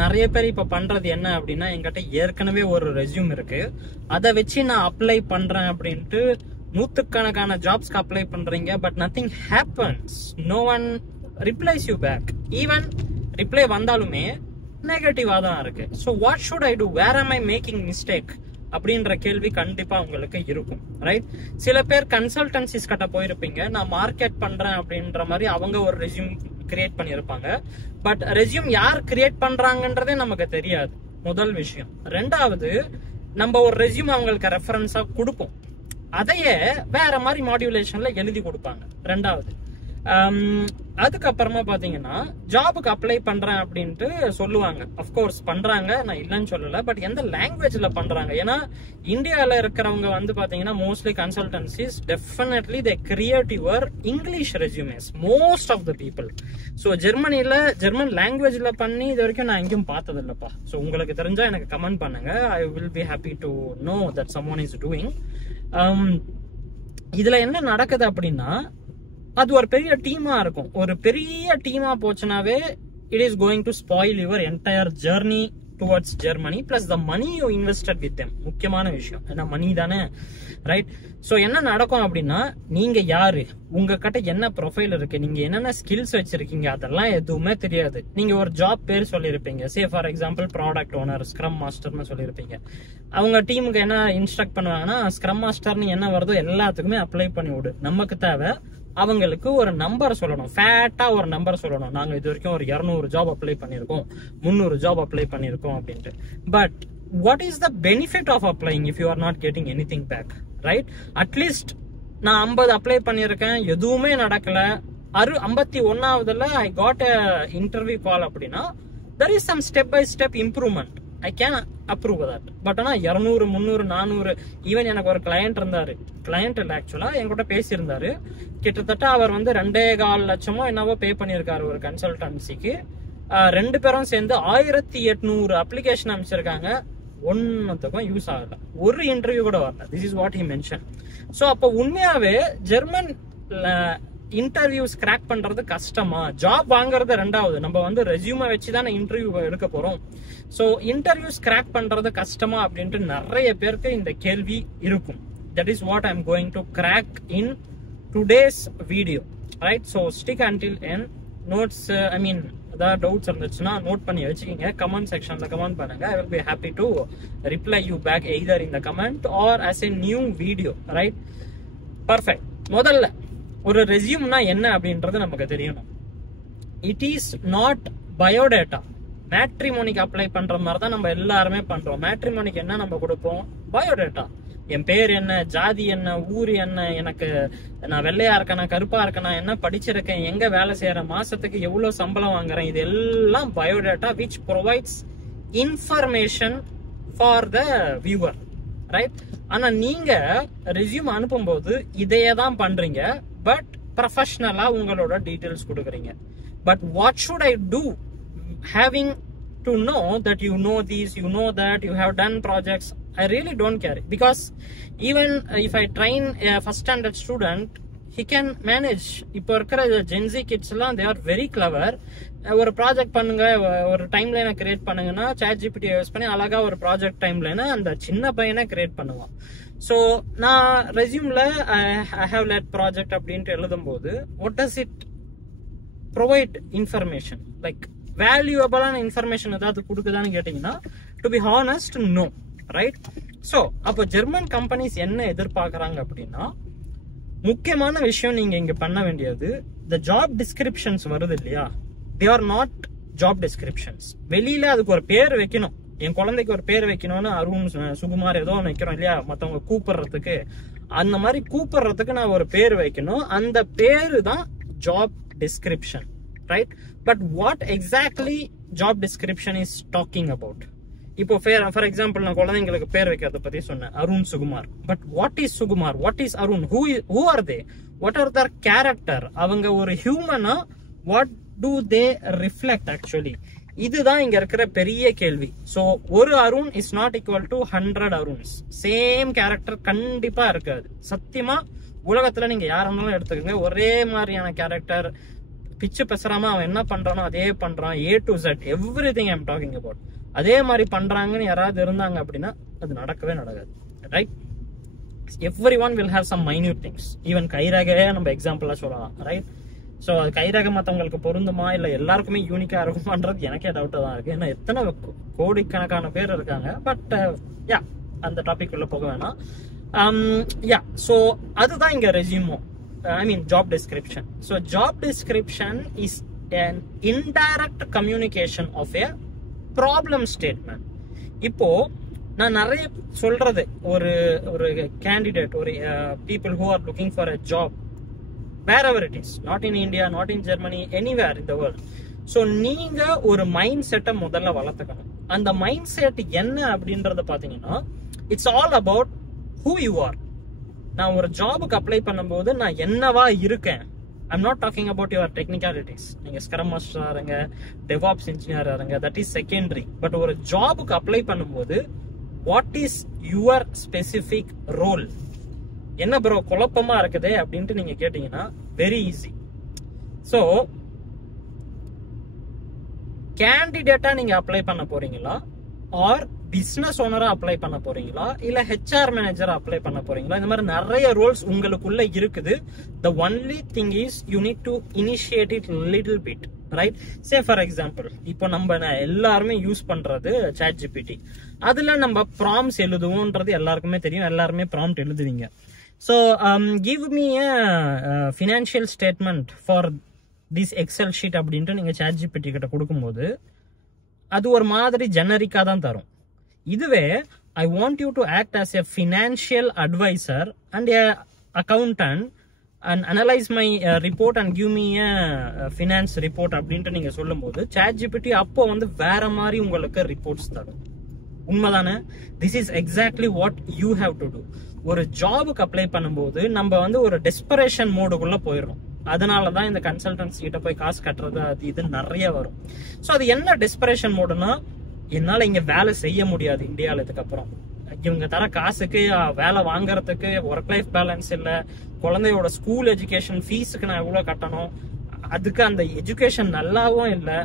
நிறைய பேர் இப்ப பண்றது என்ன அப்படின்னா, என்கிட்ட ஏற்கனவே ஒரு ரெஸ்யூம் இருக்கு, அதை வச்சு நான் அப்ளை பண்றேன் அப்படின்ட்டு நூத்துக்கணக்கான ஜாப்ஸ்க்கு அப்ளை பண்றீங்க. But nothing happens. No one replies you back. Even reply வந்தாலுமே நெகட்டிவா தான் இருக்கு. So what should I do, where am I making mistake அப்படின்ற கேள்வி கண்டிப்பா உங்களுக்கு இருக்கும், ரைட்? சில பேர் கன்சல்டன்சிஸ் கிட்ட போயிருப்பீங்க, நான் மார்க்கெட் பண்றேன் அப்படின்ற மாதிரி அவங்க ஒரு ரெஸ்யூம் கிரியேட் பண்ணியிருப்பாங்க. பட் ரெஸ்யூம் யார் கிரியேட் பண்றாங்கன்றதே நமக்கு தெரியாது, முதல் விஷயம். ரெண்டாவது, நம்ம ஒரு ரெஸ்யூம் அவங்களுக்கு ரெஃபரன்ஸா கொடுப்போம், அதையே வேற மாதிரி மாடுலேஷன்ல எழுதி கொடுப்பாங்க. ரெண்டாவது, அதுக்கப்புறமா பாத்தீங்கன்னா ஜாபுக்கு அப்ளை பண்றேன் அப்படின்ட்டு சொல்லுவாங்க. அப்கோர்ஸ் பண்றாங்க, நான் இல்லைன்னு சொல்லல. பட் எந்த லாங்குவேஜ்ல பண்றாங்க? ஏன்னா இந்தியால இருக்கிறவங்க வந்து பாத்தீங்கன்னா mostly consultancies definitely they create your English resumes, most of the people. So German லாங்குவேஜ்ல பண்ணி இது வரைக்கும் நான் எங்கேயும் பார்த்தது இல்லப்பா. ஸோ உங்களுக்கு தெரிஞ்சா எனக்கு கமெண்ட் பண்ணுங்க. I will be happy to know that someone is doing. இதுல என்ன நடக்குது அப்படின்னா, அது ஒரு பெரிய டீமா இருக்கும். ஒரு பெரிய டீமா போச்சுனாவே it is going to spoil your entire journey towards Germany plus the money you invested with them. முக்கியமான விஷயம் ஏன்னா மணி தானே, ரைட்? ஸோ என்ன நடக்கும் அப்படின்னா, நீங்க யாரு, உங்ககிட்ட என்ன ப்ரொஃபைல் இருக்கு, நீங்க என்னென்ன ஸ்கில்ஸ் வச்சிருக்கீங்க, அதெல்லாம் எதுவுமே தெரியாது. நீங்க ஒரு ஜாப் பேர் சொல்லியிருப்பீங்க, say for example product owner, scrum மாஸ்டர்னு சொல்லியிருப்பீங்க. அவங்க டீமுக்கு என்ன இன்ஸ்ட்ரக்ட் பண்ணுவாங்கன்னா, ஸ்க்ரம் மாஸ்டர்னு என்ன வருதோ எல்லாத்துக்குமே அப்ளை பண்ணி விடு. நமக்கு தேவை அவங்களுக்கு ஒரு நம்பர் சொல்லணும், ஃபேட்டா ஒரு நம்பர் சொல்லணும். நாங்க இது வரைக்கும் ஒரு 200 ஜாப் அப்ளை பண்ணிருக்கோம், 300 ஜாப் அப்ளை பண்ணிருக்கோம் அப்படின்ட்டு. But what is the benefit of applying if you are not getting anything back, right? At least நான் 50 அப்ளை பண்ணிருக்கேன், எதுவுமே நடக்கல, 51வதுல ஐ காட் அ இன்டர்வியூ கால் அப்படின்னா there is some step by step improvement. I can approve that. But ஆனா 200, 300, 400, even எனக்கு ஒரு client இருந்தாரு, client இல்ல ஆக்சுவலா என்கிட்ட பேசியிருந்தாரு. கிட்டத்தட்ட அவர் வந்து 2.25 லட்சமோ என்னவோ பே பண்ணியிருக்காரு ஒரு கன்சல்டன்சிக்கு. 2 பேரும் சேர்ந்து 1800 அப்ளிகேஷன் அமைச்சிருக்காங்க, ஒன்னுத்துக்கும் யூஸ் ஆகல, ஒரு இன்டர்வியூ கூட வரல. This is what he mention. So அப்போ உண்மையாவே ஜெர்மன் இன்டர்வியூஸ் கிராக் பண்றது கஷ்டமா? ஜாப் வாங்குறது ரெண்டாவது, நம்ம வந்து ரெஸ்யூமை வச்சுதானே இன்டர்வியூ எடுக்க போறோம். ஸோ இன்டர்வியூஸ் கிராக் பண்றது கஷ்டமா அப்படின்ட்டு நிறைய பேருக்கு இந்த கேள்வி இருக்கும். That is what I am going to crack in today's video, right? So stick until end notes, I mean ஏதாவது டவுட்ஸ் இருந்துச்சுன்னா நோட் பண்ணி வச்சுக்கோங்க, கமெண்ட் செக்ஷன்ல கமெண்ட் பண்ணுங்க. I will be happy to reply you back either in the comment or as a new video, right? Perfect. முதல்ல ஒரு ரெஸ்யூம்னா என்ன அப்படின்றது நமக்கு தெரியணும். It is not biodata. மேட்ரிமோனிக்கு அப்ளை பண்ற மாதிரி தான் நம்ம எல்லாருமே பண்றோம். மேட்ரிமோனிக்கு என்ன நம்ம கொடுப்போம்? பயோடேட்டா. என் பேர் என்ன, ஜாதி என்ன, ஊர் என்ன, எனக்கு நான் வெள்ளையா இருக்கேனா, கருப்பா இருக்கேனா, என்ன படிச்சிருக்கேன், எங்க வேலை செய்யறேன், மாசத்துக்கு எவ்வளவு சம்பளம் வாங்குறேன், இது எல்லாம் biodata which provides information for the viewer, right? ஆனா நீங்க ரெஸ்யூம் அனுப்பும்போது இதையே தான் பண்றீங்க, பட் ப்ரொஃபஷனலா உங்களோட டீடைல்ஸ் கொடுக்குறீங்க. But what should I do having to know that you know these, you know that you have done projects? I really don't care, because even if I train a first standard student, he can manage. இப்போ இருக்கிற gen Z kids எல்லாம் they are very clever. ஒரு project பண்ணுங்க, ஒரு time லைனை create பண்ணுங்கன்னா ChatGPT use பண்ணி அழகா ஒரு ப்ராஜெக்ட் டைம் லைனை அந்த சின்ன பையனை கிரியேட் பண்ணுவான். ஸோ நான் ரெஸ்யூம்ல ஐ ஹேவ் லெட் ப்ராஜெக்ட் அப்படின்ட்டு எழுதும் போது what does it provide information, like வேல்யூபிளான இன்ஃபர்மேஷன் ஏதாவது கொடுக்குதான்னு கேட்டீங்கன்னா to be honest no, right? So அப்போ ஜெர்மன் கம்பெனிஸ் என்ன எதிர்பார்க்கறாங்க அப்படின்னா, முக்கியமான விஷயம் நீங்க இங்க பண்ண வேண்டியது, இந்த ஜாப் டிஸ்கிரிப்ஷன்ஸ் வருது இல்லையா, they are not job descriptions. வெளியில அதுக்கு ஒரு பேர் வைக்கணும். என் குழந்தைக்கு ஒரு பேர் வைக்கணும்னு அருண், சுகுமார் ஏதோ ஒன்று வைக்கிறோம் இல்லையா, மற்றவங்க கூப்பிடுறதுக்கு. அந்த மாதிரி கூப்பிடுறதுக்கு நான் ஒரு பேர் வைக்கணும். அந்த பேரு தான் job description, right? But what exactly job description is talking about? இப்போ ஃபார் எக்ஸாம்பிள் நான் குழந்தைங்களுக்கு பேர் வைக்கிறத பத்தி சொன்னேன், Arun, Sukumar. But what is Sukumar, what is Arun, who are they, what are their character? அவங்க ஒரு ஹியூமனா? What do they reflect actually? இதுதான் இங்க இருக்கிற பெரிய கேள்வி. சோ ஒரு Arun is not equal to 100 Aruns. Same character கண்டிப்பா இருக்காது. சத்தியமா உலகத்துல நீங்க யாரென்னாலும் எடுத்துக்கோங்க, ஒரே மாதிரியான கேரக்டர் பிச்சு பேசுறாம அவன் என்ன பண்றானோ அதே பண்றான், A to Z everything I am talking about அதே மாதிரி பண்றாங்கன்னு யாராவது இருந்தாங்க அப்படின்னா அது நடக்கவே நடக்காது. Right? everyone will have some minute things. Even கைரேகையே நம்ம எக்ஸாம்பிளா சொல்லலாம். ரைட்? ஸோ அது கைரேகை மற்றவங்களுக்கு பொருந்துமா இல்லை எல்லாருக்குமே யூனிக்கா இருக்குமான்றது எனக்கே டவுட்டா தான் இருக்கு. ஏன்னா எத்தனை கோடிக்கணக்கான பேர் இருக்காங்க. பட் யா, அந்த டாபிக் உள்ள போக வேணாம். யா, ஸோ அதுதான் இங்க ரெஸ்யூமோ, I mean job description. So job description is an indirect communication of a problem statement. இப்போ நான் நிறைய சொல்றது ஒரு கேண்டிடேட், ஒரு people who are looking for a job wherever it is, not in India, not in Germany, anywhere in the world. So நீங்க ஒரு mind செட்டை முதல்ல வளர்த்துக்கணும். அந்த மைண்ட் செட் என்ன அப்படின்றத பாத்தீங்கன்னா it's all about who you are. நான் ஒரு ஜாபுக்கு அப்ளை பண்ணும்போது நான் என்னவா இருக்கேன். I'm not talking about your technicalities. நீங்க ஸ்க்ரம் மாஸ்டர் ஆருங்க, DevOps இன்ஜினியர் ஆருங்க, that is secondary. பட் ஒரு ஜாபுக்கு அப்ளை பண்ணும்போது what is your specific role? என்ன ப்ரோ குழப்பமா இருக்குதே அப்படின்ட்டு நீங்க கேட்டீங்கன்னா வெரி ஈஸி. ஸோ கேண்டிடேட்டா நீங்க அப்ளை பண்ண போறீங்களா, ஆர் பிசினஸ் ஓனரா அப்ளை பண்ண போறீங்களா, இல்ல ஹெச்ஆர் மேனேஜரா அப்ளை பண்ண போறீங்களா? இந்த மாதிரி நிறைய ரோல்ஸ் உங்களுக்குள்ள இருக்குது. The only thing is you need to initiate it little bit, right? Say for example, இப்போ நம்ம எல்லாருமே யூஸ் பண்றது ChatGPT. அதுல நம்ம ப்ராம்ப்ட்ஸ் எழுதுவோம்ன்றது எல்லாருக்குமே தெரியும், எல்லாருமே ப்ராம்ப்ட் எழுதுவீங்க. So give me a financial statement for this Excel sheet அப்படின்ட்டு நீங்க ChatGPT கிட்ட கொடுக்கும்போது அது ஒரு மாதிரி ஜெனரிக்கா தான் தரும். இதுவே I want you to act as a financial advisor and a accountant and analyze my report and give me a finance report அப்படின்ட்டு நீங்க சொல்லும்போது ChatGPT அப்போ வந்து வேற மாதிரி உங்களுக்கு ரிப்போர்ட்ஸ் தரும். உண்மைதானே? This is exactly what you have to do. ஒரு ஜாபுக்கு அப்ளை பண்ணும்போது நம்ம வந்து ஒரு டெஸ்பரேஷன் மோடுக்குள்ள போயிடும். அதனாலதான் இந்த கன்சல்டன்சி கிட்ட போய் காசு கட்டுறது அது இது நிறைய வரும். ஸோ அது என்ன டெஸ்பரேஷன் மோடுனா, என்னால இங்க வேலை செய்ய முடியாது இந்தியாவில, இதுக்கப்புறம் இவங்க தர காசுக்கு வேலை வாங்குறதுக்கு ஒர்க் லைஃப் பேலன்ஸ் இல்ல, குழந்தையோட ஸ்கூல் எஜுகேஷன் ஃபீஸுக்கு நான் எவ்வளவு கட்டணும், அதுக்கு அந்த எஜுகேஷன் நல்லாவும் இல்லை.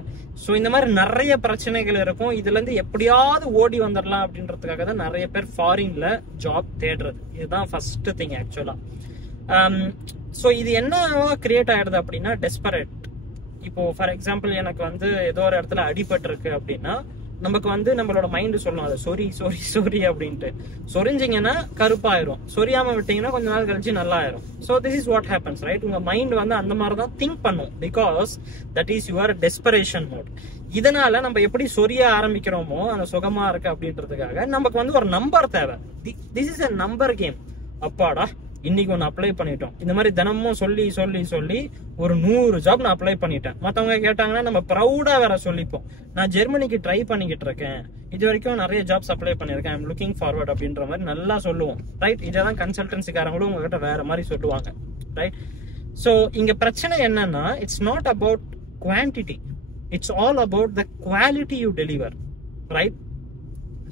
ஸோ இந்த மாதிரி நிறைய பிரச்சனைகள் இருக்கும். இதுல இருந்து எப்படியாவது ஓடி வந்துடலாம் அப்படின்றதுக்காக தான் நிறைய பேர் ஃபாரின்ல ஜாப் தேடுறது. இதுதான் ஃபர்ஸ்ட் திங் ஆக்சுவலா. ஸோ இது என்ன கிரியேட் ஆயிடுது அப்படின்னா டெஸ்பரேட். இப்போ ஃபார் எக்ஸாம்பிள் எனக்கு வந்து ஏதோ ஒரு இடத்துல அடிபட்டு இருக்கு அப்படின்னா நமக்கு வந்து நம்மளோட மைண்ட் சொல்லும் அது சொரி சொரி சொரி அப்படின்ட்டு. சொரிஞ்சிங்கன்னா கருப்பாயிரும், சொரியாம விட்டீங்கன்னா கொஞ்ச நாள் கழிச்சு நல்லா ஆயிரும். So this is what happens, right? உங்க மைண்ட் வந்து அந்த மாதிரி தான் திங்க் பண்ணும், because that is your desperation mode. இதனால நம்ம எப்படி சொரிய ஆரம்பிக்கிறோமோ அந்த சுகமா இருக்கு அப்படின்றதுக்காக நமக்கு வந்து ஒரு நம்பர் தேவை. This is a number game. அப்பாடா இன்னைக்கு ஒன்னு அப்ளை பண்ணிட்டோம், இந்த மாதிரி தினமும் சொல்லி சொல்லி சொல்லி ஒரு 100 ஜாப் நான் அப்ளை பண்ணிட்டேன். மத்தவங்க கேட்டாங்கன்னா நம்ம ப்ரௌடா வேற சொல்லிப்போம், நான் ஜெர்மனிக்கு ட்ரை பண்ணிக்கிட்டு இருக்கேன், இது வரைக்கும் நிறைய ஜாப்ஸ் அப்ளை பண்ணிருக்கேன், ஐம் லுக்கிங் ஃபார்வர்ட் அப்படின்ற மாதிரி நல்லா சொல்லுவோம், ரைட்? இதான் கன்சல்டன்சிக்காரங்களும் உங்ககிட்ட வேற மாதிரி சொல்லுவாங்க, ரைட்? ஸோ இங்க பிரச்சனை என்னன்னா, it's not about quantity, it's all about the quality you deliver, right?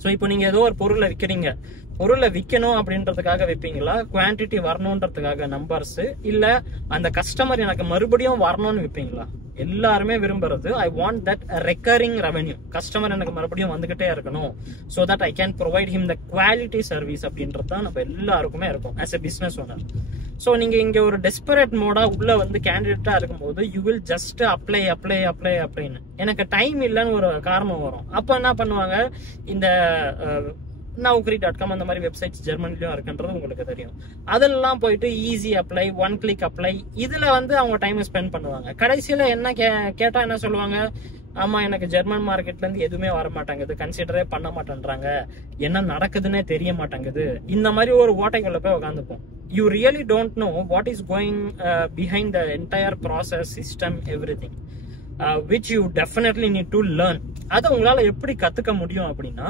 So இப்போ நீங்க ஏதோ ஒரு பொருளை விற்கிறீங்க, பொருளை விற்கணும் அப்படின்றதுக்காக விற்பீங்களா, குவான்டிட்டி வரணும்ன்றதுக்காக நம்பர்ஸ், இல்ல அந்த கஸ்டமர் எனக்கு மறுபடியும் வரணும்னு விற்பீங்களா? எல்லாருமே விரும்புறது I want that recurring revenue, customer எனக்கு மறுபடியும் வந்துகிட்டே இருக்கணும், so that I can provide him the quality service அப்படின்றது தான் நம்ம எல்லாருக்குமே இருக்கும் as a business owner. So நீங்க இங்க ஒரு டெஸ்பரேட் மோடா உள்ள வந்து கேண்டிடேட்டா இருக்கும்போது you will just apply apply apply அப்ளைன்னு, எனக்கு டைம் இல்லைன்னு ஒரு காரணம் வரும். அப்ப என்ன பண்ணுவாங்க, இந்த Naukri.com அந்த மாதிரி வெப்சைட்ஸ் ஜெர்மனிலயும் இருக்குன்றது உங்களுக்கு தெரியும். அதெல்லாம் போயிட்டு easy apply, one click apply, இதுல வந்து அவங்க டைம் ஸ்பெண்ட் பண்ணுவாங்க. கடைசியில என்ன கேட்டா என்ன சொல்லுவாங்க, ஆமா எனக்கு ஜெர்மன் மார்க்கெட்ல இருந்து எதுவுமே வர மாட்டாங்குது, கன்சிடரே பண்ண மாட்டேன்றாங்க, என்ன நடக்குதுன்னே தெரிய மாட்டேங்குது, இந்த மாதிரி ஒரு ஓட்டைக்குள்ள போய் உட்காந்துப்போம். You really don't know what is going behind the entire process, system, everything which you definitely need to learn. அதை உங்களால எப்படி கத்துக்க முடியும் அப்படின்னா,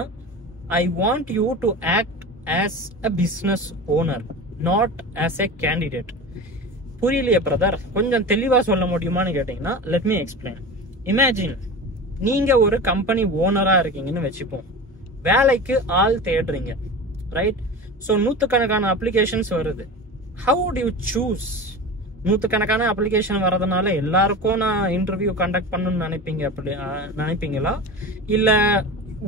I want you to act as a business owner, not as a candidate. புரியலையே brother, கொஞ்சம் தெளிவா சொல்ல முடியுமான்னு கேட்டீங்கன்னா, let me explain. Imagine நீங்க ஒரு கம்பெனி ஓனரா இருக்கீங்கன்னு வச்சுப்போம், வேலைக்கு ஆள் தேடுறீங்க, ரைட்? ஸோ 100கணக்கான அப்ளிகேஷன்ஸ் வருது. How would you choose நூற்றுக்கணக்கான அப்ளிகேஷன் வரதுனால எல்லாருக்கும் நான் இன்டர்வியூ கண்டக்ட் பண்ணணும்னு நினைப்பீங்களா? இல்ல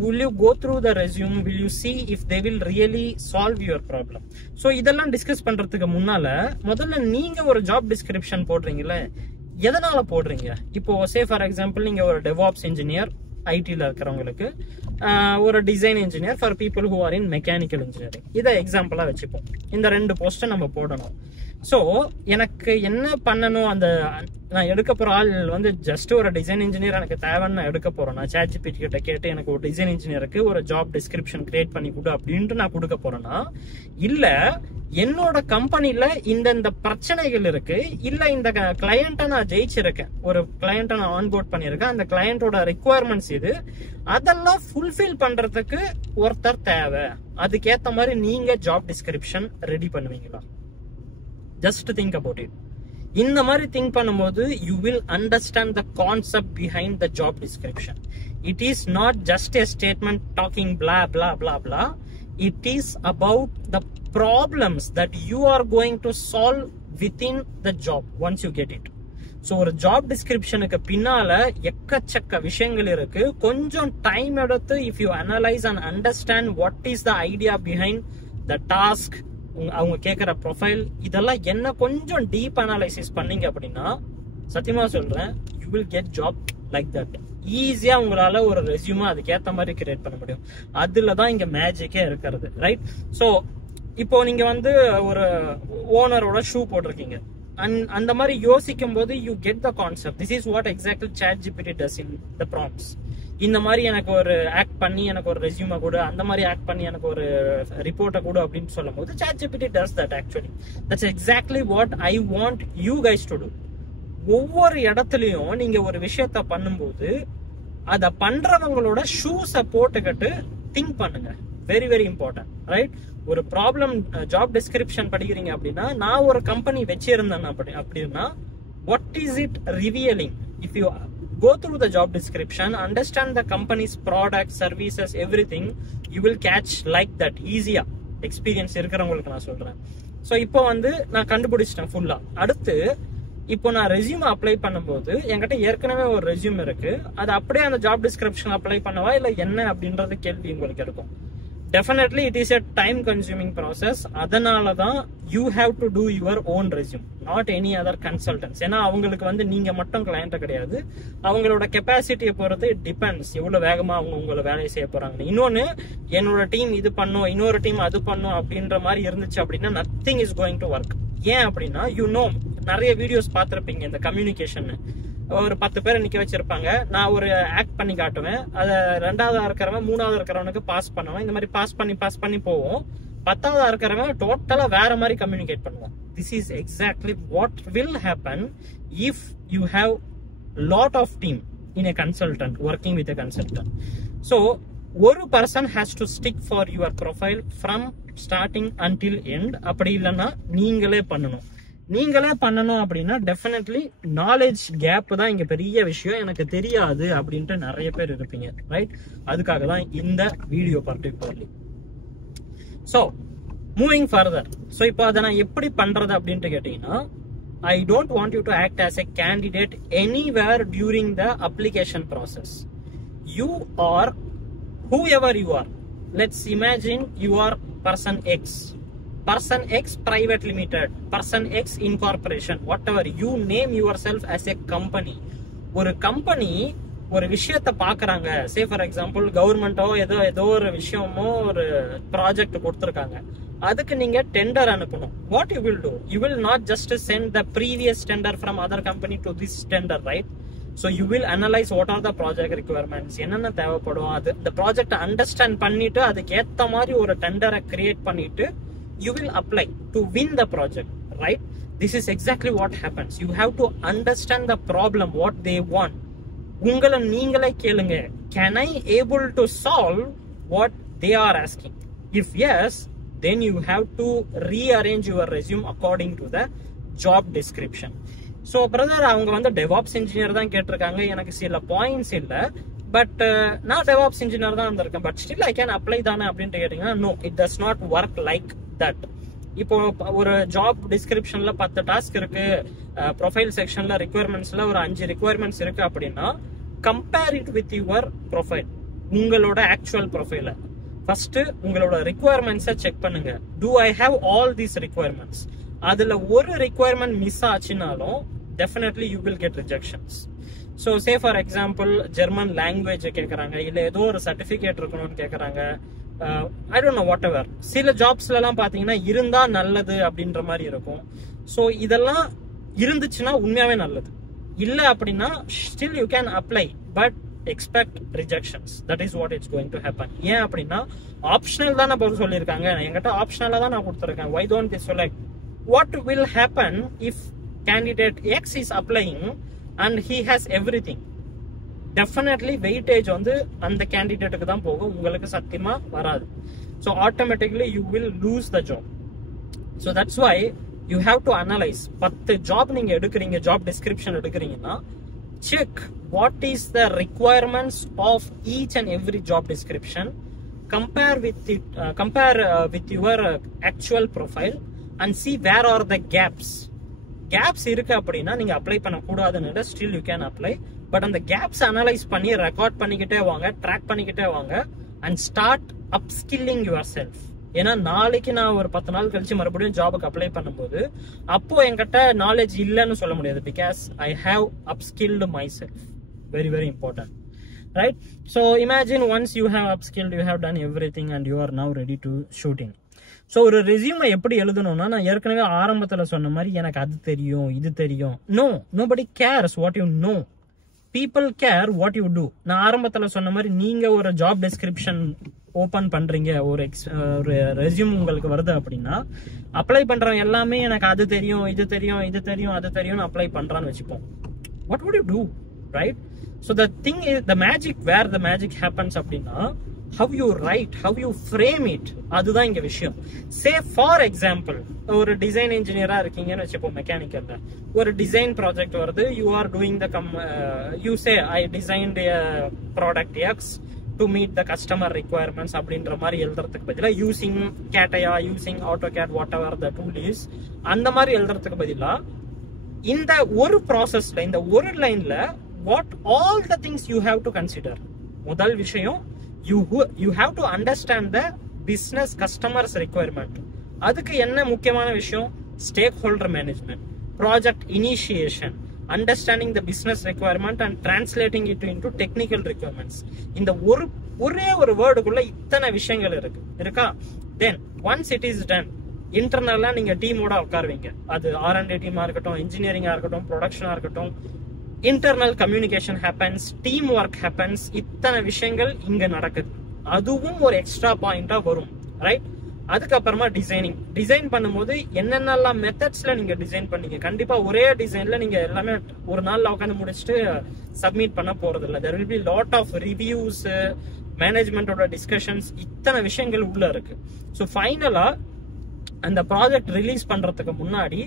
will you go through the resume, will you see if they will really solve your problem? So இதெல்லாம் டிஸ்கஸ் பண்றதுக்கு முன்னால முதல்ல நீங்க ஒரு ஜாப் டிஸ்கிரிப்ஷன் போடுறீங்களே, எதனால போடுறீங்க? இப்போ சே ஃபார் எக்ஸாம்பிள் நீங்க ஒரு டெவாப்ஸ் இன்ஜினியர் ஐடில இருக்கிறவங்களுக்கு, ஒரு design engineer for people who R in mechanical engineering, இதை எக்ஸாம்பிளா வச்சுப்போம். இந்த 2 போஸ்ட்டை நம்ம போடணும். ஸோ எனக்கு என்ன பண்ணணும், அந்த நான் எடுக்க போற ஆள் வந்து ஜஸ்ட் ஒரு டிசைன் இன்ஜினியர் எனக்கு தேவைன்னு நான் எடுக்க போறேன். நான் ChatGPT கிட்ட கேட்டு எனக்கு ஒரு டிசைன் இன்ஜினியருக்கு ஒரு ஜாப் டிஸ்கிரிப்ஷன் கிரியேட் பண்ணி கொடு அப்படின்ட்டு நான் கொடுக்க போறேன்னா, இல்ல என்னோட கம்பெனில இந்த பிரச்சனைகள் இருக்கு, இல்ல இந்த கிளையண்ட்டை நான் ஜெயிச்சிருக்கேன், ஒரு கிளையண்ட்டை நான் ஆன்போர்ட் பண்ணியிருக்கேன், அந்த கிளையண்டோட ரெக்குவயர்மெண்ட்ஸ் இது, அதெல்லாம் ஃபுல்ஃபில் பண்றதுக்கு ஒருத்தர் தேவை, அதுக்கேத்த மாதிரி நீங்க ஜாப் டிஸ்கிரிப்ஷன் ரெடி பண்ணுவீங்களா? Just think about it. இந்த மாதிரி திங்க் பண்ணும்போது you will understand the concept behind the job description. It is not just a statement talking blah blah blah blah. It is about the problems that you are going to solve within the job once you get it. So ஒரு job டிஸ்கிரிப்ஷனுக்கு பின்னால எக்கச்சக்க விஷயங்கள் இருக்கு. கொஞ்சம் time எடுத்து if you analyze and understand what is the idea behind the task, அவங்க கேட்கிற profile, இதெல்லாம் என்ன கொஞ்சம் டீப் அனாலிசிஸ் பண்ணீங்க அப்படின்னா சத்தியமா சொல்றேன், you will get job like that. ஈஸியா உங்களால ஒரு ரெஸ்யூமா அதுக்கேற்ற மாதிரி கிரியேட் பண்ண முடியும். அதுலதான் இங்க மேஜிக்கே இருக்கிறது, ரைட்? ஸோ இப்போ நீங்க வந்து ஒரு ஓனரோட ஷூ போட்டிருக்கீங்க, அந்த மாதிரி யோசிக்கும் போது you get the concept. This is what exactly ChatGPT does in the prompts. இந்த மாதிரி எனக்கு ஒரு ஆக்ட் பண்ணி எனக்கு ஒரு ரெஸ்யூமை கூட, அந்த மாதிரி ஆக்ட் பண்ணி எனக்கு ஒரு ரிப்போர்ட்டை கூட அப்படின்னு சொல்லும் போது ChatGPT does that. Actually that's exactly what I want you guys to do. ஒவ்வொரு இடத்துலயும் நீங்க ஒரு விஷயத்த பண்ணும்போது அதை பண்றவங்களோட ஷூஸை போட்டுக்கிட்டு திங்க் பண்ணுங்க. Very very important, right? ஒரு ப்ராப்ளம் ஜாப் டிஸ்கிரிப்ஷன் படிக்கிறீங்க அப்படின்னா, நான் ஒரு கம்பெனி வச்சிருந்தேன் அப்படின்னா what is it revealing? If you go through the job description, understand the company's products, services, everything, you will catch like that easy experience இருக்கிறவங்களுக்கு நான் சொல்றேன். ஸோ இப்போ வந்து நான் கண்டுபிடிச்சிட்டேன் ஃபுல்லா. அடுத்து இப்போ நான் ரெஸ்யூம் அப்ளை பண்ணும்போது என்கிட்ட ஏற்கனவே ஒரு ரெஸ்யூம் இருக்கு, அது அப்படியே அந்த ஜாப் டிஸ்கிரிப்ஷன் அப்ளை பண்ணவா இல்ல என்ன அப்படின்றது கேள்வி உங்களுக்கு இருக்கும். Definitely it is a time consuming process. அதனாலதான் you have to do your own resume, not any other consultants. ஏன்னா அவங்களுக்கு வந்து நீங்க மட்டும் கிளையண்ட் கிடையாது, அவங்களோட கெப்பாசிட்டியை பொறுத்து இட் டிபெண்ட்ஸ் எவ்வளவு வேகமா அவங்க உங்களை வேலையை செய்ய போறாங்க. இன்னொன்னு, என்னோட டீம் இது பண்ணும், இன்னொரு டீம் அது பண்ணும் அப்படின்ற மாதிரி இருந்துச்சு அப்படின்னா nothing is going to work. ஏன் அப்படின்னா நிறைய வீடியோஸ் பார்த்திருப்பீங்க, இந்த கம்யூனிகேஷன் ஒரு 10 பேரை நிக்க வச்சிருப்பாங்க, நான் ஒரு ஆக்ட் பண்ணி காட்டுவேன், அதை 2ஆவதா இருக்கிறவன் 3ஆவதா இருக்கிறவனுக்கு பாஸ் பண்ணுவேன், இந்த மாதிரி பாஸ் பண்ணி போவோம். 10ஆவதா இருக்கிறவன் டோட்டலா வேற மாதிரி கம்யூனிகேட் பண்ணுவான். This is exactly what will happen if you have lot of team in a consultant working with a consultant. So ஒரு person has to stick for your profile from starting until end. அப்படி இல்லைன்னா நீங்களே பண்ணணும் அப்படின்னா definitely knowledge gap தான் இங்க பெரிய விஷயம். எனக்கு தெரியாது அப்படின்ட்டு நிறைய பேர் இருப்பீங்க, ரைட்? அதுக்காக தான் இந்த video particularly. So moving further, so இப்போ அதை நான் எப்படி பண்றது அப்படின்ட்டு கேட்டீங்கன்னா, I don't want you to act as a candidate anywhere during the application process. You are whoever you are. Let's imagine you are person X private limited, person X incorporation, whatever you name yourself as a company. ஒரு company ஒரு விஷயத்த பாக்குறாங்க, சே for example கவர்மெண்டோ ஏதோ ஒரு விஷயமோ ஒரு project கொடுத்துருக்காங்க, அதுக்கு நீங்க டெண்டர் அனுப்பணும். What you will do? You will not just sent the previous tender from other company to this tender, right? So you will analyze what are the project requirements, என்னென்ன தேவைப்படும், அது இந்த ப்ராஜெக்ட் அண்டர்ஸ்டாண்ட் பண்ணிட்டு அதுக்கு ஏத்த மாதிரி ஒரு டெண்டரை கிரியேட் பண்ணிட்டு you will apply to win the project, right? This is exactly what happens. You have to understand the problem, what they want. உங்களை நீங்களே கேளுங்க, can I able to solve what they are asking? If yes, then you have to rearrange your resume according to the job description. So brother, அவங்க வந்து DevOps engineer தான் கேட்டிருக்காங்க, எனக்கு சில points இல்ல, பட் நான் டெவாப்ஸ் இன்ஜினியர் தான் வந்திருக்கேன், but still I can apply தானே அப்படின்ட்டு கேட்டீங்கன்னா, no, it does not work like that. இப்போ ஒரு ஜாப் டிஸ்கிரிப்ஷன்ல 10 டாஸ்க் இருக்கு, ப்ரொஃபைல் செக்ஷன்ல ரிக்வயர்மெண்ட்ஸ்ல ஒரு 5 ரிக்வயர்மெண்ட்ஸ் இருக்கு அப்படின்னா compare it with your profile, உங்களோட ஆக்சுவல் ப்ரொஃபைல. ஃபர்ஸ்ட் உங்களோட ரிக்வயர்மெண்ட்ஸை செக் பண்ணுங்க. Do I have all these requirements? அதுல ஒரு ரிக்வயர்மெண்ட் மிஸ் ஆச்சுனாலும் definitely you will get rejections. So say for example German language கேட்கறாங்க, இல்ல ஏதோ ஒரு சர்டிபிகேட் இருக்கணும்னு கேட்கறாங்க, I don't know whatever. சில ஜாப்ஸ்ல எல்லாம் பாத்தீங்கன்னா இருந்தா நல்லது அப்படின்ற மாதிரி இருக்கும். ஸோ இதெல்லாம் இருந்துச்சுன்னா உண்மையாவே நல்லது. இல்ல அப்படின்னா still you can apply, but expect rejections. That is what it's going to happen. ஏன் அப்படின்னா ஆப்ஷனல் தான் நான் சொல்லியிருக்காங்க, என்கிட்ட ஆப்ஷனலா தான் நான் கொடுத்துருக்கேன். Why don't the select? What will happen if candidate X is applying and he has everything? Definitely weightage வந்து அந்த கேண்டிடேட்டுக்கு தான் போகும், உங்களுக்கு சத்தியமா வராது. So automatically you will lose the job. So that's why you have to analyze. 10 job நீங்க எடுக்கிறீங்க, job description எடுக்கிறீங்கன்னா check what is the requirements of each and every job description, compare with your actual profile and see where are the gaps இருக்கு அப்படின்னா நீங்க apply பண்ண கூடாதுன்னு still you can apply. But அந்த caps analyse பண்ணி record பண்ணிக்கிட்டே வாங்க, track பண்ணிக்கிட்டே வாங்க and start up skilling your self. ஏன்னா நாளைக்கு நான் ஒரு 10 நாள் கழிச்சு மறுபடியும் ஜாபுக்கு அப்ளை பண்ணும்போது அப்போ என்கிட்ட நாலேஜ் இல்லைன்னு சொல்ல முடியாது. Because I have upskilled myself. Very very important, right? So imagine once you have upskilled, you have done everything and you are now ready to shooting. So ஒரு ரெஸ்யூமை எப்படி எழுதணும்னா, நான் ஏற்கனவே ஆரம்பத்தில் சொன்ன மாதிரி எனக்கு அது தெரியும் இது தெரியும். Nobody cares what you know, people care what you do. நான் ஆரம்பத்தில் சொன்ன மாதிரி நீங்க ஒரு ஜாப் டெஸ்கிரிப்ஷன் ஓபன் பண்றீங்க, ஒரு ரெஸ்யூம் உங்களுக்கு வருது அப்படின்னா அப்ளை பண்றவங்க எல்லாமே எனக்கு அது தெரியும் இது தெரியும் இது தெரியும் அது தெரியும்னு அப்ளை பண்றான்னு வச்சுப்போம். What would you do, right? So the thing is the magic, where the magic happens அப்படின்னா how you write, how you frame it, அதுதான் இங்க விஷயம். Say for example ஒரு டிசைன் இன்ஜினியரா இருக்கீங்கன்னு வச்சுப்போம், மெக்கானிக்கல்ல ஒரு டிசைன் ப்ராஜெக்ட் வருது. you are doing the you say I designed a product X to meet the customer requirements அப்படின்ற மாதிரி எழுதுறதுக்கு பதிலா using CATIA, using AutoCAD, whatever the tool is, அந்த மாதிரி எழுதுறதுக்கு பதிலா இந்த ஒரு ப்ராசஸ்ல இந்த ஒரு லைன்ல what all the things you have to consider. முதல் விஷயம், you have to understand the business customers requirement. அதுக்கு என்ன முக்கியமான விஷயம்? stakeholder management, project initiation, understanding the business requirement and translating it into technical requirements. இந்த ஒரே ஒரு வேர்டுக்குள்ள இத்தனை விஷயங்கள் இருக்கா? Then once it is done, இன்டர்னலா நீங்க டீமோட உட்காருவீங்க. அது R&D டீமா இருக்கட்டும், இன்ஜினியரிங்கா இருக்கட்டும், ப்ரொடக்ஷனா இருக்கட்டும், internal communication happens, team work happens. இத்தனை விஷயங்கள் இங்க நடக்குது. அதுவும் ஒரு எக்ஸ்ட்ரா பாயிண்டா வரும், ரைட்? அதுக்கப்புறமா டிசைன் பண்ணும்போது என்னென்னலாம் மெத்தட்ஸ்ல நீங்க டிசைன் பண்ணீங்க. கண்டிப்பா ஒரே டிசைன்ல நீங்க எல்லாமே ஒரு நாள்ல உட்காந்து முடிச்சுட்டு சப்மிட் பண்ண போறது இல்லை. there will be lot of reviews, மேனேஜ்மெண்டோட டிஸ்கஷன்ஸ், இத்தனை விஷயங்கள் உள்ள இருக்கு. ஸோ ஃபைனலா அந்த ப்ராஜெக்ட் ரிலீஸ் பண்றதுக்கு முன்னாடி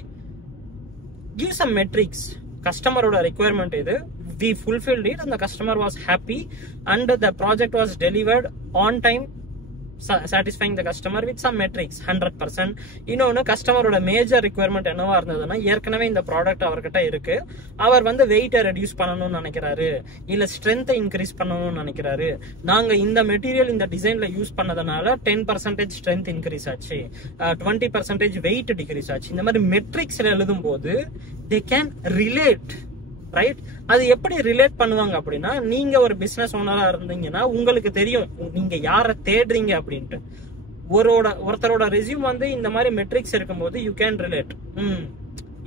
give some metrics. கஸ்டமரோட ரெக்வயர்மெண்ட் இது, we fulfilled it and the customer was happy and the project was delivered on time, satisfying the customer with some metrics 100%. இன்னொன்னு கஸ்டமரோட மேஜர் ரிக்வயர்மெண்ட் என்னவா இருந்ததுன்னா, ஏற்கனவே இந்த ப்ராடக்ட் அவர்கிட்ட இருக்கு, அவர் வந்து வெயிட்டை ரெடியூஸ் பண்ணணும்னு நினைக்கிறாரு, இல்ல ஸ்ட்ரென்த்தை இன்க்ரீஸ் பண்ணணும்னு நினைக்கிறாரு, நாங்க இந்த மெட்டீரியல் இந்த டிசைன்ல யூஸ் பண்ணதுனால 10% ஸ்ட்ரென்த் இன்க்ரீஸ் ஆச்சு, 20% வெயிட் டிக்ரீஸ் ஆச்சு. இந்த மாதிரி மெட்ரிக்ஸ்ல எழுதும் போது they can relate, ரைட்? அது எப்படி ரிலேட் பண்ணுவாங்க அப்படின்னா, நீங்க ஒரு பிசினஸ் ஓனரா இருந்தீங்கன்னா உங்களுக்கு தெரியும் நீங்க யாரை தேடுறீங்க அப்படின்ட்டு. ஒருத்தரோட ரெஸ்யூம் வந்து இந்த மாதிரி மெட்ரிக்ஸ் இருக்கும்போது யூ கேன் ரிலேட்.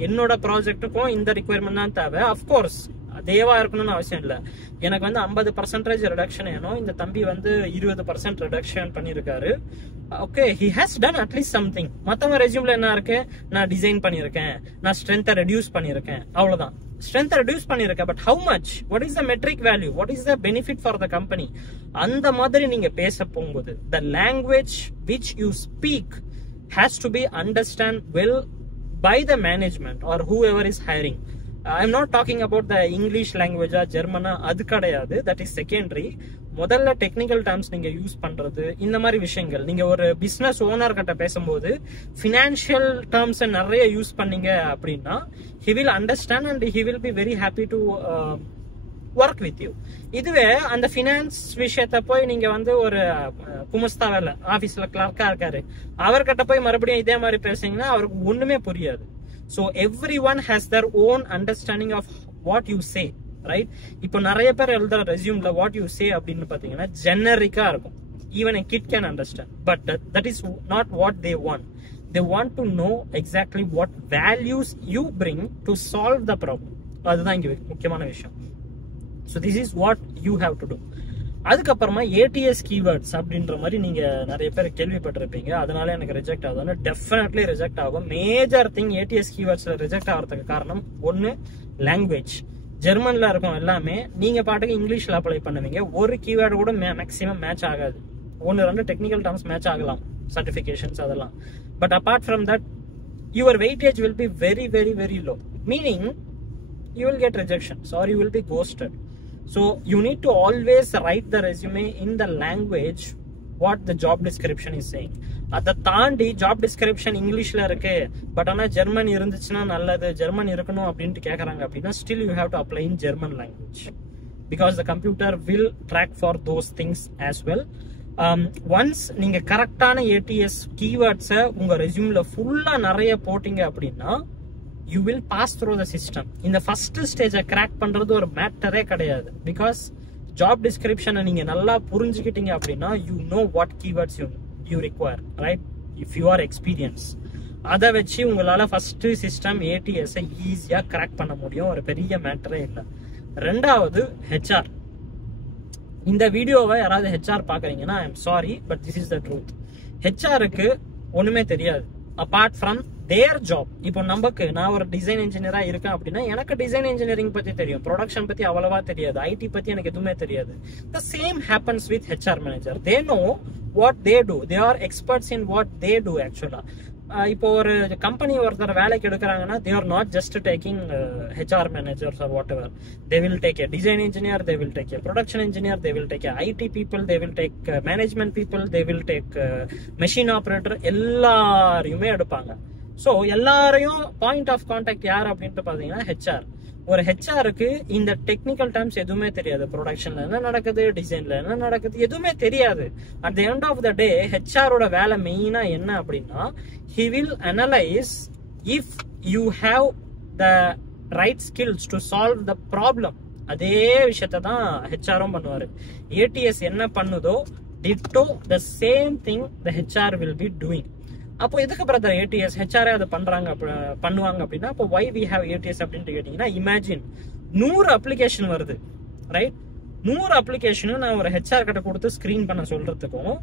என்னோட ப்ராஜெக்ட்டுக்கும் இந்த ரிக்வயர்மெண்ட் தான் தேவை. அப்கோர்ஸ் தேவா இருக்கணும்னு அவசியம் இல்லை. எனக்கு வந்து 50% ரிடக்ஷன் வேணும், இந்த தம்பி வந்து 20% ரிடக்ஷன் பண்ணிருக்காரு. Okay, he has done at least something. மத்தவங்க ரெஸ்யூம்ல என்ன இருக்கு? நான் டிசைன் பண்ணிருக்கேன், நான் ஸ்ட்ரென்த்தை ரெடியூஸ் பண்ணிருக்கேன், அவ்வளவுதான். ஸ்ட்ரென்த்தை ரெடியூஸ் பண்ணிருக்கேன், but how much, what is the metric value, what is the benefit for the company, அந்த மாதிரி நீங்க பேச போகும்போது the language which you speak has to be understand well by the management or whoever is hiring. I'm not talking about the English language or German, அது கிடையாது, that is secondary. முதல்ல technical terms நீங்க use பண்றது, இந்த மாதிரி விஷயங்கள். நீங்க ஒரு பிசினஸ் ஓனர் கிட்ட பேசும்போது ஃபினான்ஷியல் டேர்ம்ஸ் நிறைய யூஸ் பண்ணீங்க அப்படின்னா he will understand and he will be very happy to work with you. இதுவே அந்த ஃபினான்ஸ் விஷயத்த போய் நீங்க வந்து ஒரு குமஸ்தா வேலை ஆபீஸ்ல கிளர்க்கா இருக்காரு, அவர்கிட்ட போய் மறுபடியும் இதே மாதிரி பேசுறீங்கன்னா அவருக்கு ஒண்ணுமே புரியாது. So every one has their own understanding of what you say, right? இப்போ நிறைய பேர் எழுதுற ரெஸ்யூம்ல வாட் யூ சே அப்படின்னு பாத்தீங்கன்னா ஜெனரிக்கா இருக்கும். Even a kid can understand, but that is not what they want. They want to know exactly what values you bring to solve the problem. அதுதான் இங்க முக்கியமான விஷயம். So this is what you have to do. அதுக்கப்புறமா ADS keywords அப்படின்ற மாதிரி நீங்க நிறைய பேர் கேள்விப்பட்டிருப்பீங்க. அதனால எனக்கு ரிஜெக்ட் ஆகுதுன்னு டெஃபினெட்லி ரிஜெக்ட் ஆகும். மேஜர் திங் ஏடிஎஸ் கீவேர்ட்ஸ்ல ரிஜெக்ட் ஆகிறதுக்கு காரணம் ஒன்னு லாங்குவேஜ். ஜெர்மன்ல இருக்கும் எல்லாமே நீங்க பாட்டுக்கு இங்கிலீஷ்ல அப்ளை பண்ணுவீங்க, ஒரு கீவேர்டு கூட மேக்ஸிமம் மேட்ச் ஆகாது. 1-2 டெக்னிக்கல் டேர்ம்ஸ் மேட்ச் ஆகலாம், சர்டிபிகேஷன்ஸ் அதெல்லாம். But apart from that your weightage will be very very very low, meaning you will get rejections or you will be ghosted. So you need to always write the resume in the language what the job description is saying. அதை தாண்டி job description இங்கிலீஷ்ல இருக்கு but ஆனா German இருந்துச்சுன்னா நல்லது, German இருக்கணும் அப்படின்ட்டு கேக்குறாங்க அப்படின்னா still you have to apply in German language because the computer will track for those things as well. Once நீங்க கரெக்டான ஏடிஎஸ் கீவேர்ட்ஸை உங்க ரெஸ்யூம்ல ஃபுல்லா நிறைய போட்டீங்க அப்படின்னா you will pass through the system. இந்த ஃபர்ஸ்ட் ஸ்டேஜை கிராக் பண்றது ஒரு மேட்டரே கிடையாது. பிகாஸ் ஜாப் டிஸ்கிரிப்ஷனை நீங்க நல்லா புரிஞ்சுக்கிட்டீங்க அப்படின்னா you know what keywords you require, right? If you are experienced, அதை வச்சு உங்களால ஃபர்ஸ்ட் சிஸ்டம் ஏடிஎஸ் ஈஸியா கிராக் பண்ண முடியும், ஒரு பெரிய மேட்டரே இல்லை. ரெண்டாவது ஹெச்ஆர். இந்த வீடியோவை யாராவது ஹெச்ஆர் பாக்குறீங்கன்னா I am sorry but this is the truth. ஹெச்ஆருக்கு ஒண்ணுமே தெரியாது அபார்ட் ஃப்ரம் தேர் ஜாப். இப்போ நமக்கு நான் ஒரு டிசைன் இன்ஜினியரா இருக்கேன் அப்படின்னா எனக்கு டிசைன் இன்ஜினியரிங் பத்தி தெரியும், ப்ரொடக்ஷன் பத்தி அவ்வளவா தெரியாது, ஐடி பத்தி எனக்கு எதுவுமே தெரியாது. The same happens with HR manager. They know what they do, they are experts in what they do. ஆக்சுவலா இப்போ ஒரு கம்பெனி ஒருத்தர் வேலைக்கு எடுக்கிறாங்கன்னா they are not just taking HR managers or whatever. They will take a design engineer, they will take a production engineer, they will take a IT people, they will take management people, they will take machine operator, எல்லாரையுமே எடுப்பாங்க. So எல்லாரையும் point of contact யார் அப்படின்ட்டு பாத்தீங்கன்னா HR. ஒரு ஹெச்ஆருக்கு இந்த technical terms எதுவுமே தெரியாது, ப்ரொடக்ஷன்ல என்ன நடக்குது, டிசைன்ல என்ன நடக்குது, எதுவுமே தெரியாது. At the end of the day ஹெச்ஆரோட வேலை மெயினா என்ன அப்படின்னா he will analyze if you have the right skills to solve the problem. அதே விஷயத்தை தான் ஹெச்ஆரும் பண்ணுவாரு. ஏடிஎஸ் என்ன பண்ணுதோ ditto the same thing the HR will be doing. அப்போ எதுக்கு பிரதர் ஏடிஎஸ் ஹெச்ஆரே அதை பண்ணுவாங்க அப்படின்னா அப்போ why we have ATS அப்படின்ட்டு கேட்டீங்கன்னா இமேஜின் 100 அப்ளிகேஷன் வருது, ரைட்? 100 அப்ளிகேஷனும் நான் ஒரு ஹெச்ஆர் கிட்ட கொடுத்து ஸ்கிரீன் பண்ண சொல்றதுக்கும்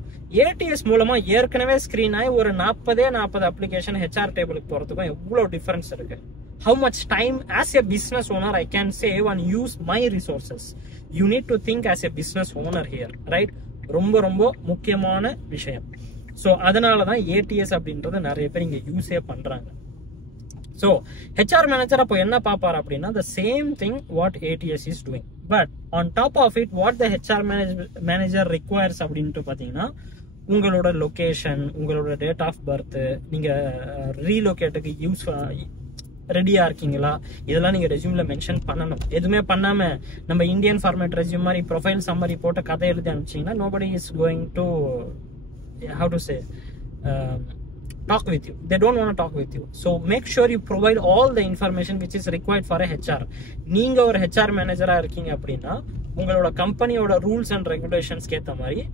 ஏடிஎஸ் மூலமா ஏற்கனவே ஸ்கிரீன் ஆகி ஒரு 40 அப்ளிகேஷன் ஹெச்ஆர் டேபிளுக்கு போறதுக்கும் எவ்வளவு டிஃபரன்ஸ் இருக்கு. How much time as a business owner I can save and use my resources. You need to think as a business owner here, right? ரொம்ப ரொம்ப முக்கியமான விஷயம். ஸோ அதனால தான் ஏடிஎஸ் அப்படின்றத நிறைய பேர் இங்கே யூஸே பண்றாங்க. ஸோ ஹெச்ஆர் மேனேஜர் அப்போ என்ன பார்ப்பார் அப்படின்னா the same thing what ATS is doing, but on top of it what the HR manager requires அப்படின்ட்டு பார்த்தீங்கன்னா உங்களோட லொகேஷன், உங்களோட டேட் ஆஃப் பர்த், நீங்க ரீலோகேட்டுக்கு ரெடியா இருக்கீங்களா, இதெல்லாம் நீங்க ரெஸ்யூம்ல மென்ஷன் பண்ணணும். எதுவுமே பண்ணாம நம்ம இந்தியன் ஃபார்மேட் ரெஸ்யூம் மாதிரி ப்ரொஃபைல் சம்மரி போட்டு கதை எழுதி அனுப்பிச்சீங்கன்னா nobody is going to how to say talk with you. They don't want to talk with you. So make sure you provide all the information which is required for a HR. நீங்க ஒரு HR மேனேஜரா இருக்கீங்க அப்படின்னா உங்களோட கம்பெனியோட rules and ரெகுலேஷன்ஸ்க்கு ஏற்ற மாதிரி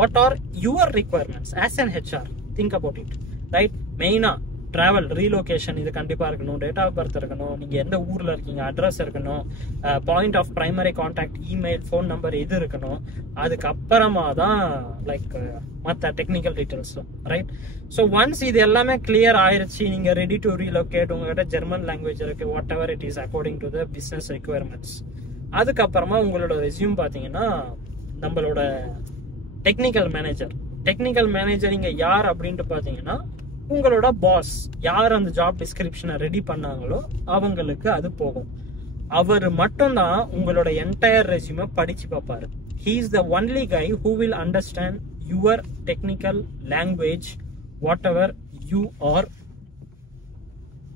what are your requirements as an HR? Think about it, right? மெயினா டிராவல், ரீலோகேஷன் இது கண்டிப்பா இருக்கணும், டேட் ஆஃப் பர்த் இருக்கணும், நீங்க எந்த ஊர்ல இருக்கீங்க அட்ரஸ் இருக்கணும், point of primary contact, email, phone number இது இருக்கணும். அதுக்கப்புறமா தான் லைக் மற்ற technical details, right? So once இது எல்லாமே கிளியர் ஆயிருச்சு, நீங்க ரெடி டு ரீலோகேட், உங்ககிட்ட ஜெர்மன் லாங்குவேஜ் இருக்கு, whatever it is according to the business requirements. அதுக்கப்புறமா உங்களோட ரெஸ்யூம் பாத்தீங்கன்னா நம்மளோட டெக்னிக்கல் மேனேஜர் இங்க யார் அப்படின்ட்டு பாத்தீங்கன்னா உங்களோட பாஸ், யார் அந்த ஜாப் டிஸ்கிரிப்ஷனை ரெடி பண்ணாங்களோ அவங்களுக்கு அது போகும். அவர் மட்டும்தான் உங்களோட என்டையர் ரெஸ்யூமை படிச்சு பார்ப்பாரு. he is the only guy who will understand your technical language, whatever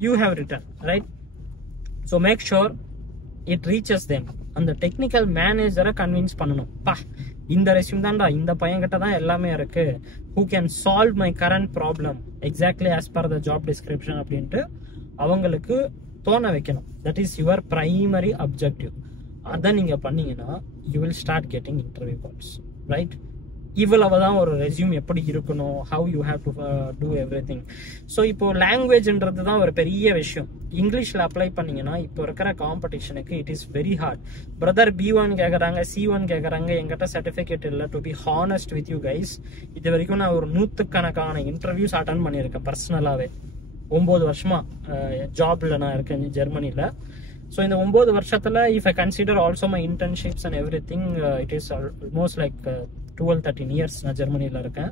you have written, right? So make sure it reaches them. அந்த டெக்னிக்கல் மேனேஜரை கன்வின்ஸ் பண்ணணும். இந்த ரெஸ்யூம் தான்டா, இந்த பையன்கிட்ட தான் எல்லாமே இருக்கு, who can solve my current problem exactly as per the job description அப்படின்ட்டு அவங்களுக்கு தோண வைக்கணும். That is your primary objective. அதை நீங்க பண்ணீங்கன்னா you will start getting interview calls, right? இவ்வளவுதான் ஒரு ரெஸ்யூம் எப்படி இருக்கணும், how you have to do every thing. So இப்போ லாங்குவேஜ்ன்றது தான் ஒரு பெரிய விஷயம். இங்கிலீஷ்ல அப்ளை பண்ணீங்கன்னா இப்போ இருக்கிற காம்படிஷனுக்கு it is very hard. Brother B1 கேட்கறாங்க, C1 கேட்கறாங்க, எங்கிட்ட சர்டிபிகேட் இல்லை. To be honest with you guys, இது வரைக்கும் நான் ஒரு 100கணக்கான இன்டர்வியூஸ் அட்டன் பண்ணியிருக்கேன் பர்சனலாவே. 9 வருஷமா ஜாப்ல நான் இருக்கேன் ஜெர்மனில. ஸோ இந்த 9 வருஷத்துல if I consider also my internships and every thing, it is almost like 12-13 years நான் ஜெர்மனியில் இருக்கேன்.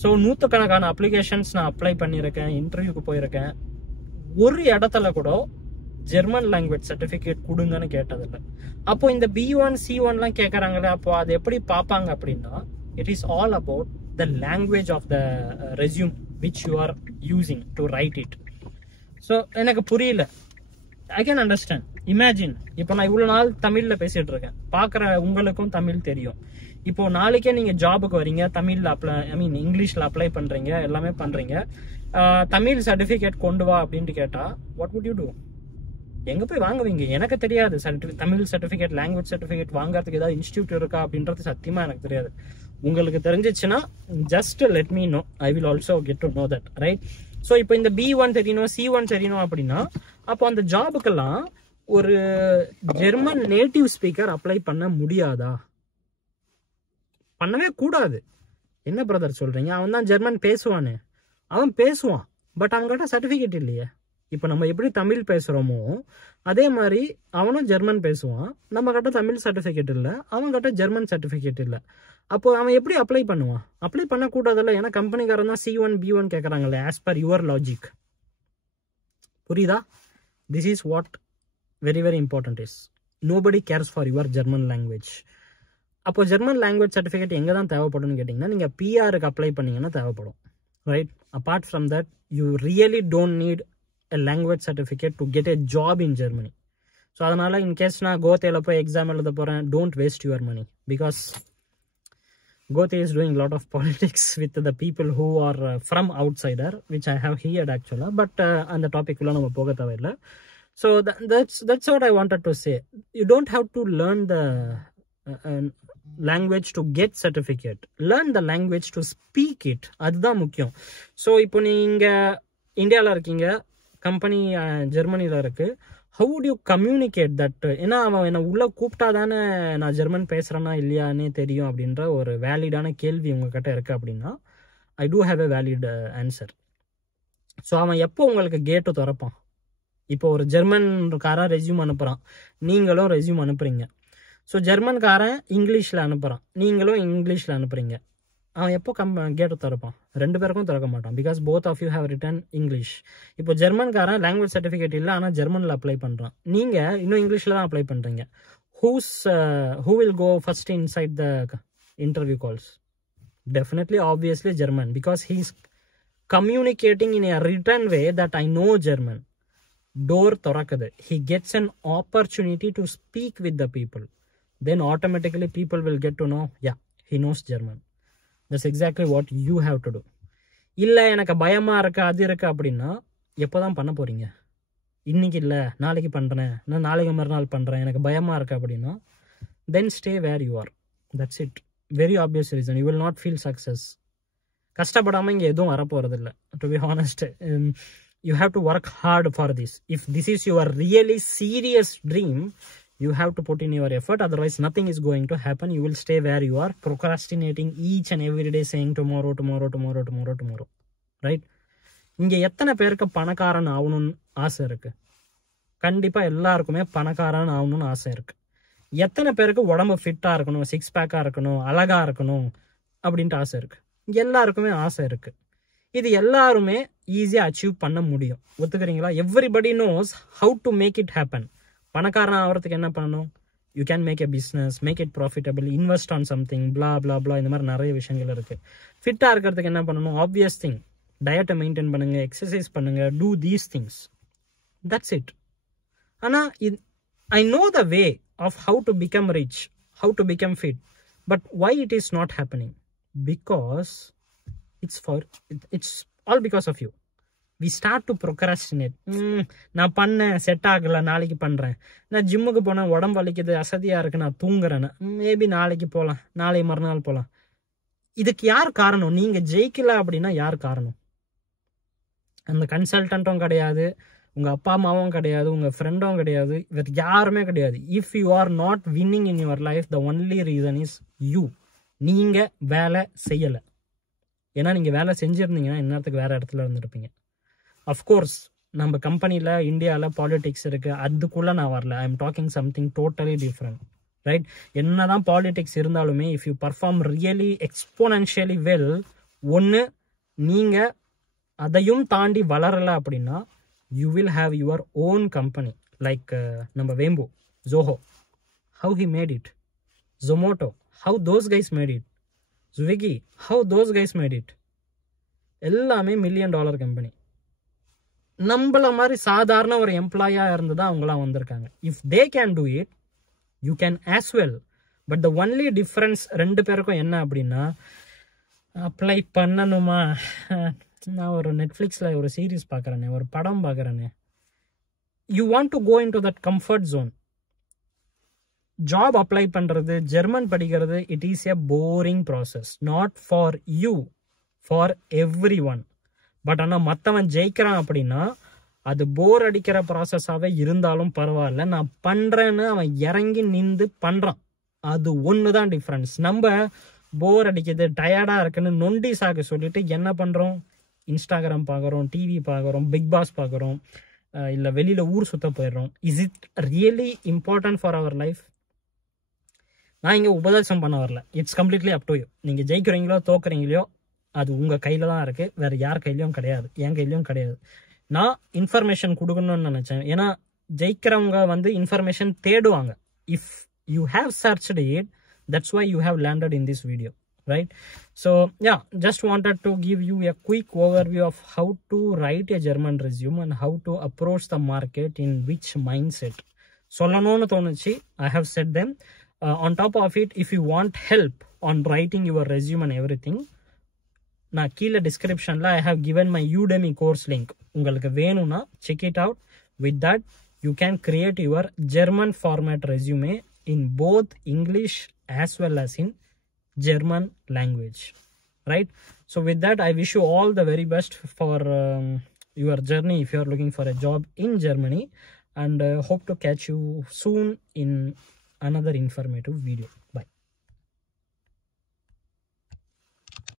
ஸோ 100கணக்கான அப்ளிகேஷன்ஸ் நான் அப்ளை பண்ணியிருக்கேன், இன்டர்வியூக்கு போயிருக்கேன். ஒரு இடத்துல கூட ஜெர்மன் லாங்குவேஜ் சர்டிஃபிகேட் கொடுங்கன்னு கேட்டதில்லை. அப்போ இந்த B1 C1லாம் கேட்குறாங்களே, அப்போ அது எப்படி பார்ப்பாங்க அப்படின்னா, it is all about the language of the resume which you are using to write it. So எனக்கு புரியல. I can understand. இமேஜின், இப்போ நான் இவ்வளோ நாள் தமிழில் பேசிட்டு இருக்கேன், பார்க்குற உங்களுக்கும் தமிழ் தெரியும். இப்போ நாளைக்கே நீங்க ஜாபுக்கு வரீங்க, தமிழ்ல இங்கிலீஷ்ல அப்ளை பண்றீங்க, எல்லாமே பண்றீங்க, தமிழ் சர்டிபிகேட் கொண்டு வா அப்படின்ட்டு கேட்டா வாட் வுட் யூ டூ? எங்க போய் வாங்குவீங்க? எனக்கு தெரியாது. தமிழ் சர்டிபிகேட், லாங்குவேஜ் சர்டிபிகேட் வாங்குறதுக்கு ஏதாவது இன்ஸ்டியூட் இருக்கா அப்படின்றது சத்தியமா எனக்கு தெரியாது. உங்களுக்கு தெரிஞ்சிச்சுன்னா just let me know, I will also get to know that, right? So இப்போ இந்த B1 தெரியணும், C1 தெரியணும் அப்படின்னா, அப்போ அந்த ஜாபுக்கெல்லாம் ஒரு ஜெர்மன் நேட்டிவ் ஸ்பீக்கர் அப்ளை பண்ண முடியாதா? பண்ணவே கூடாது. என்ன பிரதர் சொல்றீங்க? அவன் தான் ஜெர்மன் பேசுவானே. அவன் பேசுவான், பட் அவங்ககிட்ட சர்டிபிகேட் இல்லையே. இப்போ நம்ம எப்படி தமிழ் பேசுறோமோ அதே மாதிரி அவனும் ஜெர்மன் பேசுவான். நம்ம கிட்ட தமிழ் சர்டிபிகேட் இல்லை, அவன் கிட்ட ஜெர்மன் சர்டிபிகேட் இல்லை. அப்போ அவன் எப்படி அப்ளை பண்ணுவான்? அப்ளை பண்ணக்கூடாதுல்ல. ஏன்னா கம்பெனிக்காரன் தான் C1 B1 கேட்கறாங்களே, ஆஸ் பர் யுவர் லாஜிக். புரியுதா? This is what very very important is. Nobody cares for your German language. அப்போ ஜெர்மன் லாங்குவேஜ் சர்டிஃபிகேட் எங்கே தான் தேவைப்படும்னு கேட்டிங்கன்னா, நீங்கள் PR-க்கு அப்ளை பண்ணிங்கன்னா தேவைப்படும், right? Apart from that you really don't need a language certificate to get a job in Germany. So அதனால் இன்கேஸ் நான் கோத்தேல போய் எக்ஸாம் எழுத போகிறேன், don't waste your money, because Goethe is doing lot of politics with the people who are from outsider, which I have heard ஆக்சுவலாக. But அந்த டாபிக்குள்ளே நம்ம போக தேவையில்லை. So that's what I wanted to say. You don't have to learn the language to get certificate. Learn the language to speak it. அதுதான் முக்கியம். So இப்போ நீங்க இந்தியாவில் இருக்கீங்க, கம்பெனி ஜெர்மனியில் இருக்கு, how would you communicate that? ஏன்னா அவன் என்னை உள்ள கூப்பிட்டா தானே நான் ஜெர்மன் பேசுறேன்னா இல்லையானே தெரியும் அப்படின்ற ஒரு வேலிடான கேள்வி உங்ககிட்ட இருக்கு அப்படின்னா, I do have a valid answer. So அவன் எப்போ உங்களுக்கு கேட்டு திறப்பான்? இப்போ ஒரு ஜெர்மன்காரன் ரெஸ்யூம் அனுப்புறான், நீங்களும் ரெஸ்யூம் அனுப்புறீங்க. ஸோ ஜெர்மன்காரன் இங்கிலீஷில் அனுப்புகிறான், நீங்களும் இங்கிலீஷில் அனுப்புறீங்க. அவன் எப்போ கேட்டு திறப்பான்? 2 பேருக்கும் திறக்க மாட்டான், because both of you have written English. இப்போ ஜெர்மன்காரன் லாங்குவேஜ் சர்டிஃபிகேட் இல்லை, ஆனால் ஜெர்மனில் அப்ளை பண்ணுறான், நீங்கள் இன்னும் இங்கிலீஷில் தான் அப்ளை பண்ணுறீங்க. who will go first inside the interview calls? Definitely, obviously German, because he's communicating in a written way that I know German. Door thorakadu. He gets an opportunity to speak with the people. Then automatically people will get to know, yeah, he knows German. That's exactly what you have to do. இல்ல எனக்கு பயமா இருக்கு அது இருக்கு அப்படின்னா எப்போதான் பண்ண போறீங்க? இன்னைக்கு இல்ல நாளைக்கு பண்றேன், நான் நாளைக்கு மறுநாள் பண்றேன், எனக்கு பயமா இருக்கு அப்படின்னா then stay where you are. That's it. Very obvious reason. You will not feel success. கஷ்டப்படாம இங்க எதுவும் வரப்போறது இல்ல. To be honest, you have to work hard for this. If this is your really serious dream, you have to put in your effort. Otherwise, nothing is going to happen. You will stay where you are, procrastinating each and every day, saying tomorrow, tomorrow, tomorrow, tomorrow, tomorrow. Right? இங்க எத்தனை பேருக்கு பணக்காரன் ஆகணும்னு ஆசை இருக்கு? கண்டிப்பா எல்லாருக்குமே பணக்காரன் ஆகணும்னு ஆசை இருக்கு. எத்தனை பேருக்கு உடம்பு ஃபிட்டா இருக்கணும், 6 பேக்கா இருக்கணும், அழகா இருக்கணும் அப்படின்ட்டு ஆசை இருக்கு? எல்லாருக்குமே ஆசை இருக்கு. இது எல்லாருமே ஈஸியா அச்சீவ் பண்ண முடியும். ஒத்துக்கிறீங்களா? Everybody knows how to make it happen. பணக்காரன் ஆகிறதுக்கு என்ன பண்ணணும்? You can make a business, make it profitable, invest on something, blah blah blah, இந்த மாதிரி நிறைய விஷயங்கள் இருக்குது. ஃபிட்டாக இருக்கிறதுக்கு என்ன பண்ணணும்? ஆப்வியஸ் திங், டயட்டை மெயின்டைன் பண்ணுங்க, எக்ஸசைஸ் பண்ணுங்க, do these things, that's it. ஆனால் I know the way of how to become rich, how to become fit, but why it is not happening? Because it's all because of you. We start to procrastinate. நான் பண்ணேன், set ஆகல, நாளைக்கு பண்றேன். நான் ஜிம்முக்கு போனேன், உடம்பு வலிக்குது, அசதியா இருக்கு, நான் தூங்குறேன், மேபி நாளைக்கு போகலாம், நாளை மறுநாள் போகலாம். இதுக்கு யார் காரணம்? நீங்க ஜெயிக்கல அப்படின்னா யார் காரணம்? அந்த கன்சல்டன்ட்டும் கிடையாது, உங்க அப்பா அம்மாவும் கிடையாது, உங்க ஃப்ரெண்டும் கிடையாது, இவர் யாருமே கிடையாது. If you are not winning in your life, the only reason is you. நீங்க வேலை செய்யலை. ஏன்னா நீங்க வேலை செஞ்சிருந்தீங்கன்னா இன்னத்துக்கு வேற இடத்துல இருந்திருப்பீங்க. அஃப்கோர்ஸ் நம்ம கம்பெனியில் இந்தியாவில் பாலிடிக்ஸ் இருக்கு, அதுக்குள்ள நான் வரல. I am talking something totally different, right? என்னதான் பாலிடிக்ஸ் இருந்தாலுமே if you perform really exponentially well, ஒன்று நீங்க அதையும் தாண்டி வளரலை அப்படின்னா you will have your own company, like நம்ம வேம்பு, Zoho, how he made it, Zomato, how those guys made it, Swiggy, how those guys made it. எல்லாமே $1 million company. நம்மள மாதிரி சாதாரண ஒரு எம்ப்ளாயா இருந்துதான் அவங்களாம் வந்திருக்காங்க. If they can do it, you can ask well. But the only difference ரெண்டு பேருக்கும் என்ன அப்படின்னா, அப்ளை பண்ணணுமா, நான் ஒரு நெட்ஃப்ளிக்ஸில் ஒரு சீரீஸ் பார்க்குறேனே, ஒரு படம் பார்க்குறேனே, you want to go in to that comfort zone. Job apply பண்ணுறது, ஜெர்மன் படிக்கிறது, it is a boring process, not for you, for every one. But ஆனால் மற்றவன் ஜெயிக்கிறான் அப்படின்னா அது போர் அடிக்கிற ப்ராசஸாகவே இருந்தாலும் பரவாயில்ல, நான் பண்ணுறேன்னு அவன் இறங்கி நின்று பண்ணுறான். அது ஒன்று தான் டிஃப்ரென்ஸ். நம்ம போர் அடிக்குது, டயர்டாக இருக்குன்னு நொண்டி சாக்கு சொல்லிட்டு என்ன பண்ணுறோம்? இன்ஸ்டாகிராம் பார்க்குறோம், டிவி பார்க்குறோம், பிக் பாஸ் பார்க்குறோம், இல்லை வெளியில் ஊர் சுத்த போயிடுறோம். Is it really important for our life? நான் இங்கே உபதேசம் பண்ண வரல. It's completely up to you. நீங்கள் ஜெயிக்கிறீங்களோ தோக்குறீங்களோ அது உங்கள் கையில் தான் இருக்குது, வேறு யார் கையிலையும் கிடையாது, என் கையிலையும் கிடையாது. நான் இன்ஃபர்மேஷன் கொடுக்கணும்னு நினச்சேன். ஏன்னா ஜெயிக்கிறவங்க வந்து இன்ஃபர்மேஷன் தேடுவாங்க. If you have searched it, that's why you have landed in this video, right? So yeah, just wanted to give you a quick overview of how to write a German resume and how to approach the market in which mindset. Sollanonu thonuchi, I have said them. On top of it, if you want help on writing your resume and everything, na keela description la I have given my Udemy course link. Ungalku venuna check it out. With that you can create your German format resume in both English as well as in German language, right? So with that, I wish you all the very best for your journey if you are looking for a job in Germany, and hope to catch you soon in another informative video. Bye.